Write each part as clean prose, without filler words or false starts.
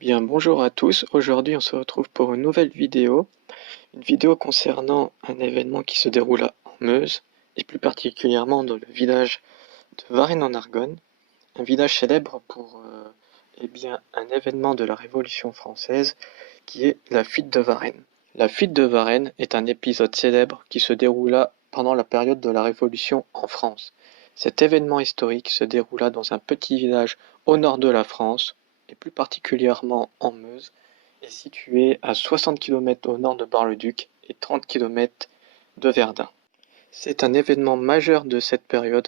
Bien, bonjour à tous. Aujourd'hui, on se retrouve pour une nouvelle vidéo. Une vidéo concernant un événement qui se déroula en Meuse, et plus particulièrement dans le village de Varennes-en-Argonne. Un village célèbre pour un événement de la Révolution française qui est la fuite de Varennes. La fuite de Varennes est un épisode célèbre qui se déroula pendant la période de la Révolution en France. Cet événement historique se déroula dans un petit village au nord de la France, et plus particulièrement en Meuse, est situé à 60 km au nord de Bar-le-Duc et 30 km de Verdun. C'est un événement majeur de cette période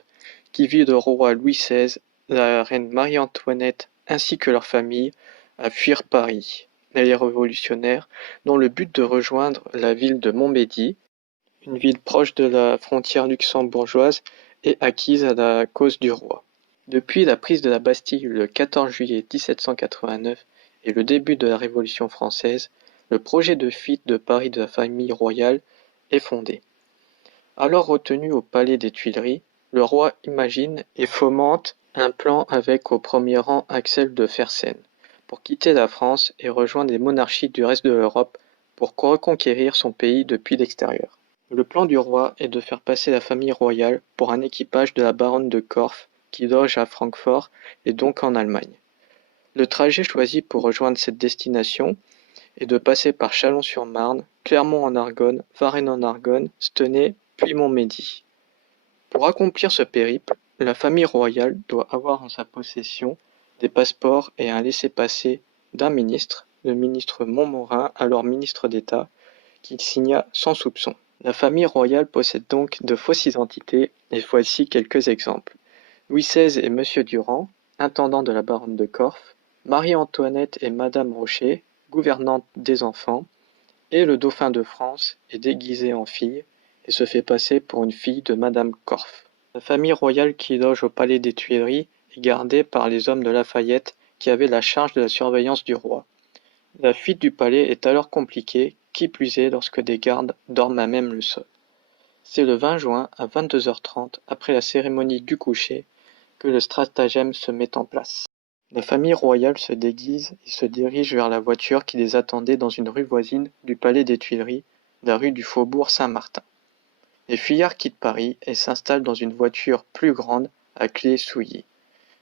qui vit le roi Louis XVI, la reine Marie-Antoinette ainsi que leur famille à fuir Paris. Les révolutionnaires, dont le but de rejoindre la ville de Montmédy, une ville proche de la frontière luxembourgeoise et acquise à la cause du roi. Depuis la prise de la Bastille le 14 juillet 1789 et le début de la Révolution française, le projet de fuite de Paris de la famille royale est fondé. Alors retenu au palais des Tuileries, le roi imagine et fomente un plan avec au premier rang Axel de Fersen, pour quitter la France et rejoindre les monarchies du reste de l'Europe pour reconquérir son pays depuis l'extérieur. Le plan du roi est de faire passer la famille royale pour un équipage de la baronne de Korff qui loge à Francfort et donc en Allemagne. Le trajet choisi pour rejoindre cette destination est de passer par Châlons-sur-Marne, Clermont-en-Argonne, Varennes-en-Argonne, Stenay, puis Montmédy. Pour accomplir ce périple, la famille royale doit avoir en sa possession des passeports et un laissez-passer d'un ministre, le ministre Montmorin, alors ministre d'État, qu'il signa sans soupçon. La famille royale possède donc de fausses identités, et voici quelques exemples. Louis XVI et Monsieur Durand, intendant de la baronne de Korff, Marie-Antoinette et Madame Rocher, gouvernante des enfants, et le dauphin de France est déguisé en fille et se fait passer pour une fille de Madame Korff. La famille royale qui loge au palais des Tuileries est gardée par les hommes de Lafayette qui avaient la charge de la surveillance du roi. La fuite du palais est alors compliquée, qui plus est lorsque des gardes dorment à même le sol. C'est le 20 juin à 22h30, après la cérémonie du coucher, que le stratagème se met en place. La famille royale se déguise et se dirige vers la voiture qui les attendait dans une rue voisine du palais des Tuileries, la rue du Faubourg Saint-Martin. Les fuyards quittent Paris et s'installent dans une voiture plus grande à clé souillée,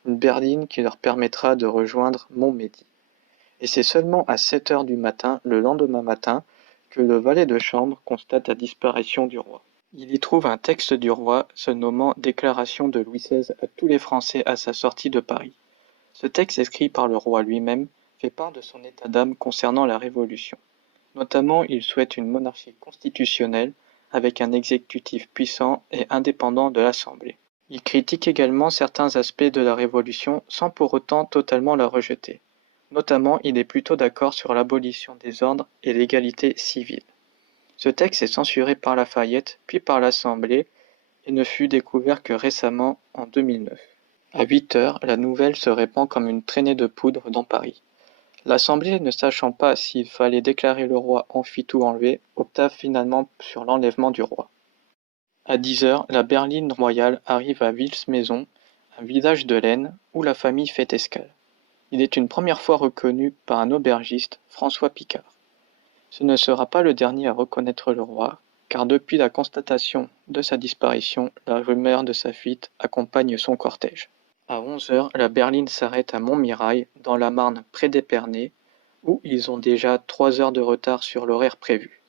une berline qui leur permettra de rejoindre Montmédy. Et c'est seulement à 7h du matin, le lendemain matin, que le valet de chambre constate la disparition du roi. Il y trouve un texte du roi se nommant Déclaration de Louis XVI à tous les Français à sa sortie de Paris. Ce texte écrit par le roi lui-même fait part de son état d'âme concernant la Révolution. Notamment, il souhaite une monarchie constitutionnelle avec un exécutif puissant et indépendant de l'Assemblée. Il critique également certains aspects de la Révolution sans pour autant totalement la rejeter. Notamment, il est plutôt d'accord sur l'abolition des ordres et l'égalité civile. Ce texte est censuré par Lafayette, puis par l'Assemblée, et ne fut découvert que récemment, en 2009. À 8h, la nouvelle se répand comme une traînée de poudre dans Paris. L'Assemblée, ne sachant pas s'il fallait déclarer le roi en fuite ou enlevé, opta finalement sur l'enlèvement du roi. À 10h, la berline royale arrive à Vils-Maison, un village de l'Aisne, où la famille fait escale. Il est une première fois reconnu par un aubergiste, François Picard. Ce ne sera pas le dernier à reconnaître le roi, car depuis la constatation de sa disparition, la rumeur de sa fuite accompagne son cortège. À 11h, la berline s'arrête à Montmirail, dans la Marne près d'Épernay, où ils ont déjà 3 heures de retard sur l'horaire prévu.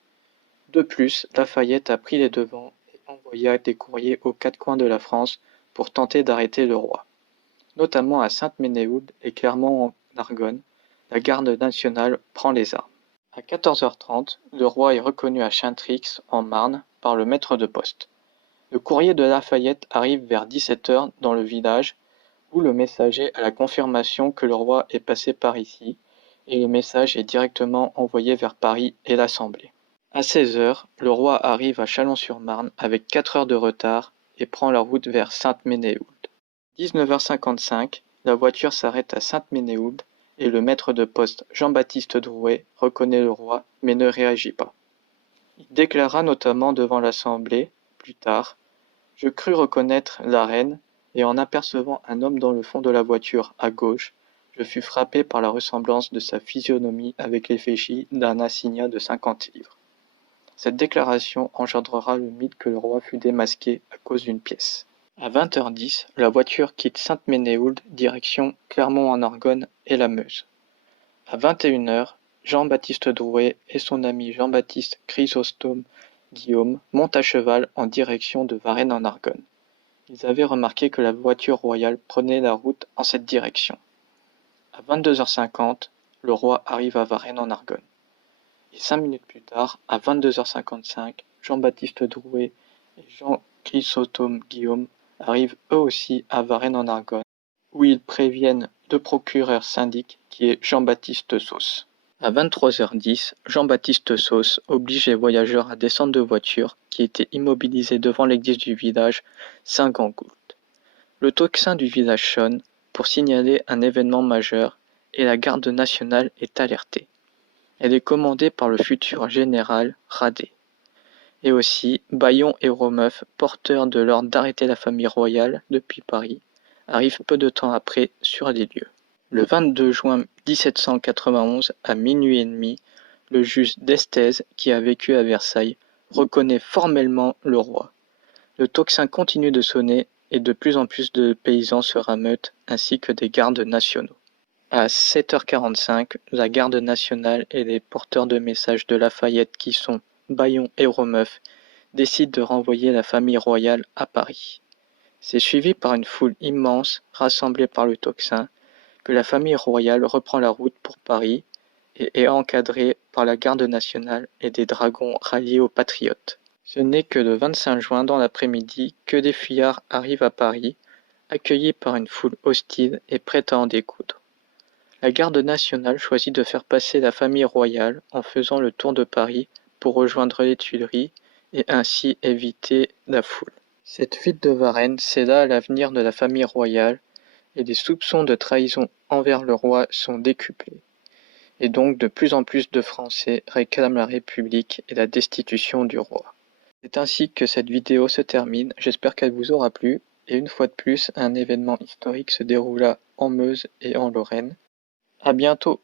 De plus, Lafayette a pris les devants et envoya des courriers aux 4 coins de la France pour tenter d'arrêter le roi. Notamment à Sainte-Ménéhould et Clermont-en-Argonne, la garde nationale prend les armes. À 14h30, le roi est reconnu à Chaintrix, en Marne, par le maître de poste. Le courrier de Lafayette arrive vers 17h dans le village, où le messager a la confirmation que le roi est passé par ici, et le message est directement envoyé vers Paris et l'Assemblée. À 16h, le roi arrive à Châlons-sur-Marne avec 4 heures de retard et prend la route vers Sainte-Ménéhould. 19h55, la voiture s'arrête à Sainte-Ménéhould et le maître de poste Jean-Baptiste Drouet reconnaît le roi mais ne réagit pas. Il déclara notamment devant l'Assemblée, plus tard, « Je crus reconnaître la reine et en apercevant un homme dans le fond de la voiture à gauche, Je fus frappé par la ressemblance de sa physionomie avec l'effigie d'un assignat de 50 livres. Cette déclaration engendrera le mythe que le roi fut démasqué à cause d'une pièce. À 20h10, la voiture quitte Sainte-Ménéhould, direction Clermont-en-Argonne et la Meuse. À 21h, Jean-Baptiste Drouet et son ami Jean-Baptiste Chrysostome Guillaume montent à cheval en direction de Varennes-en-Argonne. Ils avaient remarqué que la voiture royale prenait la route en cette direction. À 22h50, le roi arrive à Varennes-en-Argonne. Et 5 minutes plus tard, à 22h55, Jean-Baptiste Drouet et Jean-Chrysostome Guillaume arrivent eux aussi à Varennes-en-Argonne, où ils préviennent le procureur syndic qui est Jean-Baptiste Sauce. À 23h10, Jean-Baptiste Sauce oblige les voyageurs à descendre de voiture qui étaient immobilisées devant l'église du village Saint-Gangoult. Le tocsin du village sonne pour signaler un événement majeur et la garde nationale est alertée. Elle est commandée par le futur général Radet. Et aussi, Bayon et Romeuf, porteurs de l'ordre d'arrêter la famille royale depuis Paris, arrivent peu de temps après sur les lieux. Le 22 juin 1791, à minuit et demi, le juge d'Estèse, qui a vécu à Versailles, reconnaît formellement le roi. Le tocsin continue de sonner et de plus en plus de paysans se rameutent ainsi que des gardes nationaux. À 7h45, la garde nationale et les porteurs de messages de Lafayette qui sont Bayon et Romeuf décident de renvoyer la famille royale à Paris. C'est suivi par une foule immense rassemblée par le tocsin que la famille royale reprend la route pour Paris et est encadrée par la garde nationale et des dragons ralliés aux patriotes. Ce n'est que le 25 juin dans l'après-midi que des fuyards arrivent à Paris, accueillis par une foule hostile et prête à en découdre. La garde nationale choisit de faire passer la famille royale en faisant le tour de Paris pour rejoindre les Tuileries et ainsi éviter la foule. Cette fuite de Varennes scella l'avenir de la famille royale et des soupçons de trahison envers le roi sont décuplés. Et donc de plus en plus de Français réclament la République et la destitution du roi. C'est ainsi que cette vidéo se termine, j'espère qu'elle vous aura plu, et une fois de plus, un événement historique se déroula en Meuse et en Lorraine. À bientôt!